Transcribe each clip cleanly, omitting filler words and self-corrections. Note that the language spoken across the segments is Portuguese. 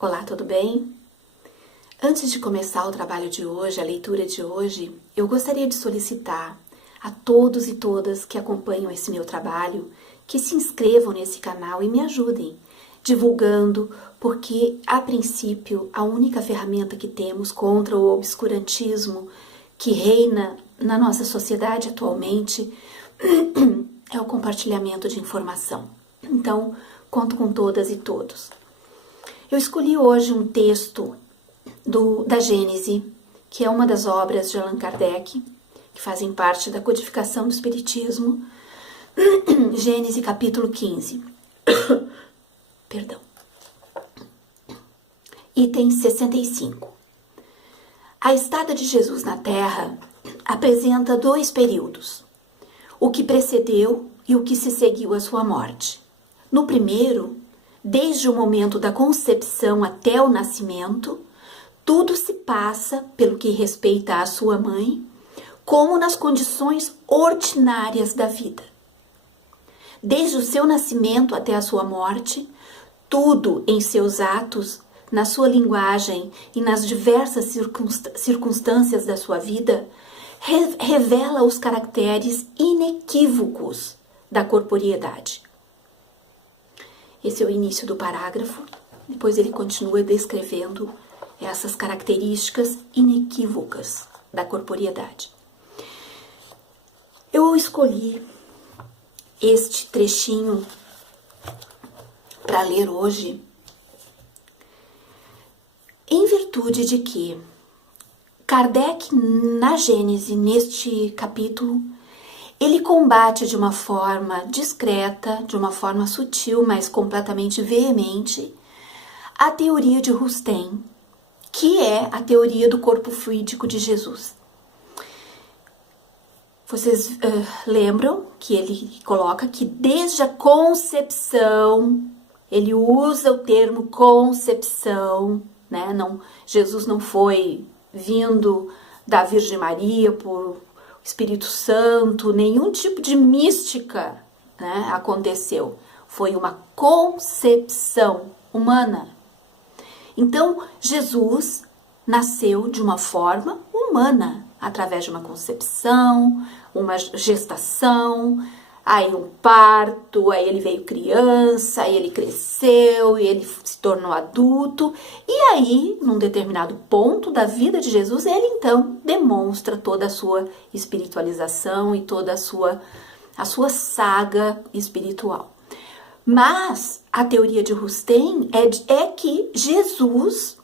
Olá, tudo bem? Antes de começar o trabalho de hoje, a leitura de hoje, eu gostaria de solicitar a todos e todas que acompanham esse meu trabalho que se inscrevam nesse canal e me ajudem, divulgando, porque, a princípio, a única ferramenta que temos contra o obscurantismo que reina na nossa sociedade atualmente é o compartilhamento de informação. Então, conto com todas e todos. Eu escolhi hoje um texto da Gênese, que é uma das obras de Allan Kardec, que fazem parte da codificação do Espiritismo. Gênese capítulo 15. Perdão. Item 65. A estada de Jesus na Terra apresenta dois períodos, o que precedeu e o que se seguiu à sua morte. No primeiro, desde o momento da concepção até o nascimento, tudo se passa, pelo que respeita à sua mãe, como nas condições ordinárias da vida. Desde o seu nascimento até a sua morte, tudo em seus atos, na sua linguagem e nas diversas circunstâncias da sua vida, revela os caracteres inequívocos da corporeidade. Esse é o início do parágrafo, depois ele continua descrevendo essas características inequívocas da corporeidade. Eu escolhi este trechinho para ler hoje em virtude de que Kardec, na Gênese, neste capítulo, ele combate de uma forma discreta, de uma forma sutil, mas completamente veemente, a teoria de Rustem, que é a teoria do corpo fluídico de Jesus. Vocês lembram que ele coloca que desde a concepção, ele usa o termo concepção, né? Jesus não foi vindo da Virgem Maria por Espírito Santo, nenhum tipo de mística, né, aconteceu. Foi uma concepção humana. Então, Jesus nasceu de uma forma humana, através de uma concepção, uma gestação, aí um parto, aí ele veio criança, aí ele cresceu, e ele se tornou adulto, e aí, num determinado ponto da vida de Jesus, ele então demonstra toda a sua espiritualização e toda a sua saga espiritual. Mas a teoria de Rustem é que Jesus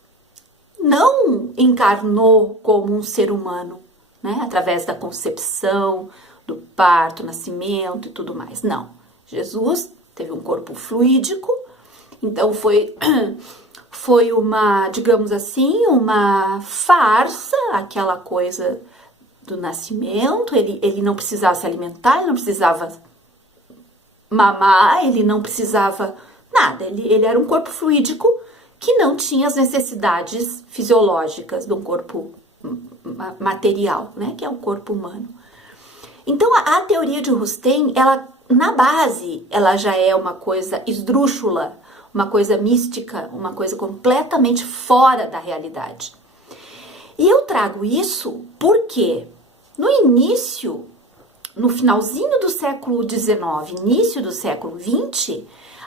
não encarnou como um ser humano, né, através da concepção, do parto, nascimento e tudo mais. Não. Jesus teve um corpo fluídico, então foi uma, digamos assim, uma farsa, aquela coisa do nascimento. Ele não precisava se alimentar, ele não precisava mamar, ele não precisava nada. Ele era um corpo fluídico que não tinha as necessidades fisiológicas de um corpo material, né, que é o corpo humano. Então, a teoria de Rustem, ela, na base, ela já é uma coisa esdrúxula, uma coisa mística, uma coisa completamente fora da realidade. E eu trago isso porque, no início, no finalzinho do século XIX, início do século XX,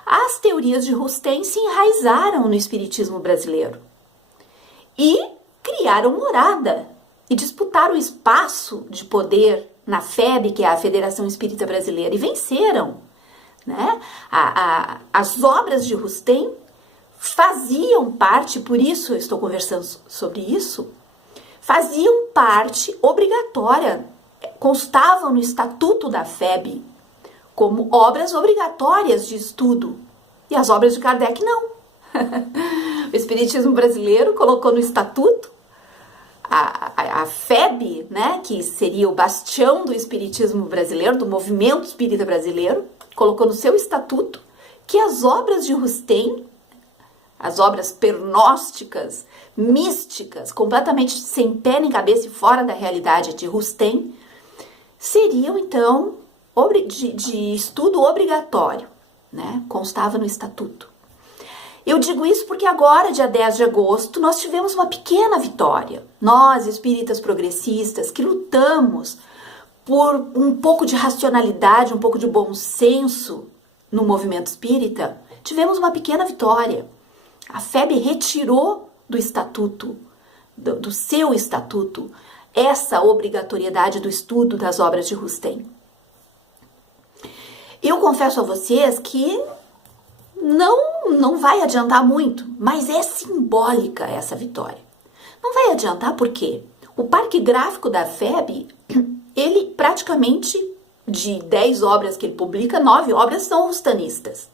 as teorias de Rustem se enraizaram no espiritismo brasileiro e criaram morada e disputaram espaço de poder na FEB, que é a Federação Espírita Brasileira, e venceram, né? As obras de Rustem faziam parte, por isso eu estou conversando sobre isso, faziam parte obrigatória, constavam no Estatuto da FEB como obras obrigatórias de estudo, e as obras de Kardec não. O Espiritismo Brasileiro colocou no Estatuto a FEB, né, que seria o bastião do espiritismo brasileiro, do movimento espírita brasileiro, colocou no seu estatuto que as obras de Rustem, as obras pernósticas, místicas, completamente sem pé nem cabeça e fora da realidade de Rustem, seriam então de estudo obrigatório, né, constava no estatuto. Eu digo isso porque agora, dia 10 de agosto, nós tivemos uma pequena vitória. Nós, espíritas progressistas, que lutamos por um pouco de racionalidade, um pouco de bom senso no movimento espírita, tivemos uma pequena vitória. A FEB retirou do estatuto, do seu estatuto, essa obrigatoriedade do estudo das obras de Rustem. Eu confesso a vocês que não vai adiantar muito, mas é simbólica essa vitória. Não vai adiantar porque o parque gráfico da FEB, ele praticamente, de 10 obras que ele publica, 9 obras são rustanistas,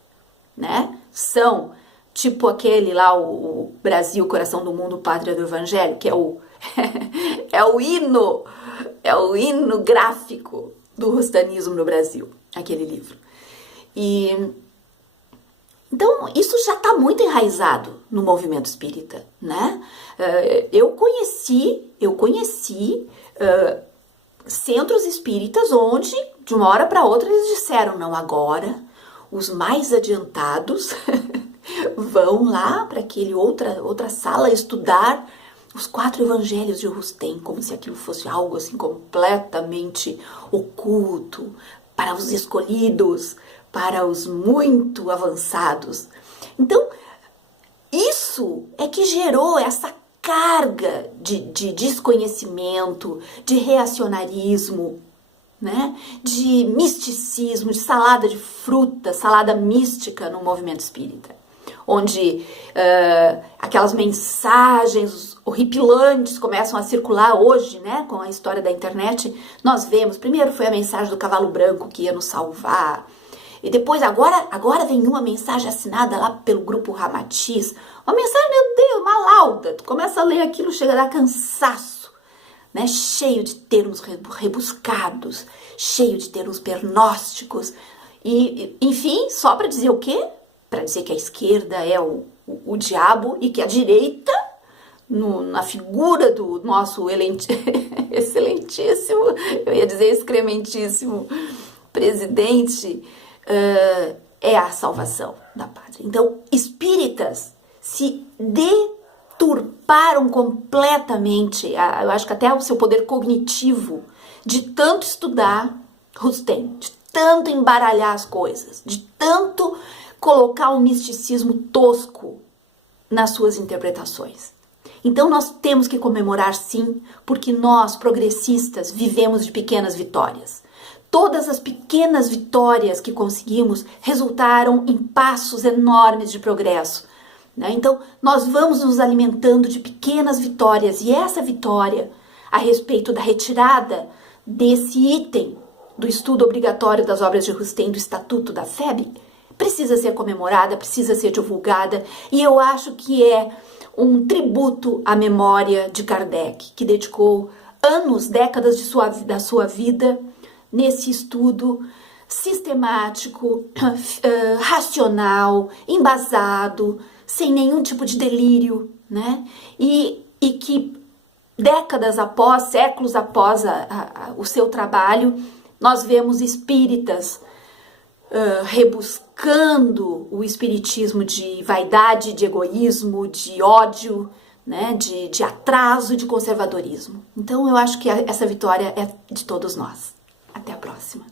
né? São tipo aquele lá, o Brasil, Coração do Mundo, Pátria do Evangelho, que é o o hino gráfico do rustanismo no Brasil, aquele livro. Então, isso já está muito enraizado no movimento espírita, né? Eu conheci centros espíritas onde, de uma hora para outra, eles disseram, não, agora os mais adiantados vão lá para aquele outra sala estudar os 4 evangelhos de Rustem, como se aquilo fosse algo assim completamente oculto, para os escolhidos, para os muito avançados. Então, isso é que gerou essa carga de desconhecimento, de reacionarismo, né? De misticismo, de salada de fruta, salada mística no movimento espírita, onde aquelas mensagens horripilantes começam a circular hoje, né? Com a história da internet, nós vemos, primeiro foi a mensagem do cavalo branco que ia nos salvar, e depois, agora vem uma mensagem assinada lá pelo grupo Ramatiz. Uma mensagem, meu Deus, uma lauda. Tu começa a ler aquilo, chega a dar cansaço, né? Cheio de termos rebuscados, cheio de termos pernósticos. E, enfim, só para dizer o quê? Para dizer que a esquerda é o diabo e que a direita, na figura do nosso excelentíssimo, eu ia dizer excrementíssimo presidente, é a salvação da pátria. Então, espíritas se deturparam completamente, eu acho que até o seu poder cognitivo, de tanto estudar Rustem, de tanto embaralhar as coisas, de tanto colocar um misticismo tosco nas suas interpretações. Então, nós temos que comemorar sim, porque nós, progressistas, vivemos de pequenas vitórias. Todas as pequenas vitórias que conseguimos resultaram em passos enormes de progresso, né? Então, nós vamos nos alimentando de pequenas vitórias, e essa vitória a respeito da retirada desse item do estudo obrigatório das obras de Rustem do Estatuto da FEB precisa ser comemorada, precisa ser divulgada, e eu acho que é um tributo à memória de Kardec, que dedicou anos, décadas da sua vida nesse estudo sistemático, racional, embasado, sem nenhum tipo de delírio, né? E que décadas após, séculos após o seu trabalho, nós vemos espíritas rebuscando o espiritismo de vaidade, de egoísmo, de ódio, né? De atraso e de conservadorismo. Então eu acho que essa vitória é de todos nós. Até a próxima.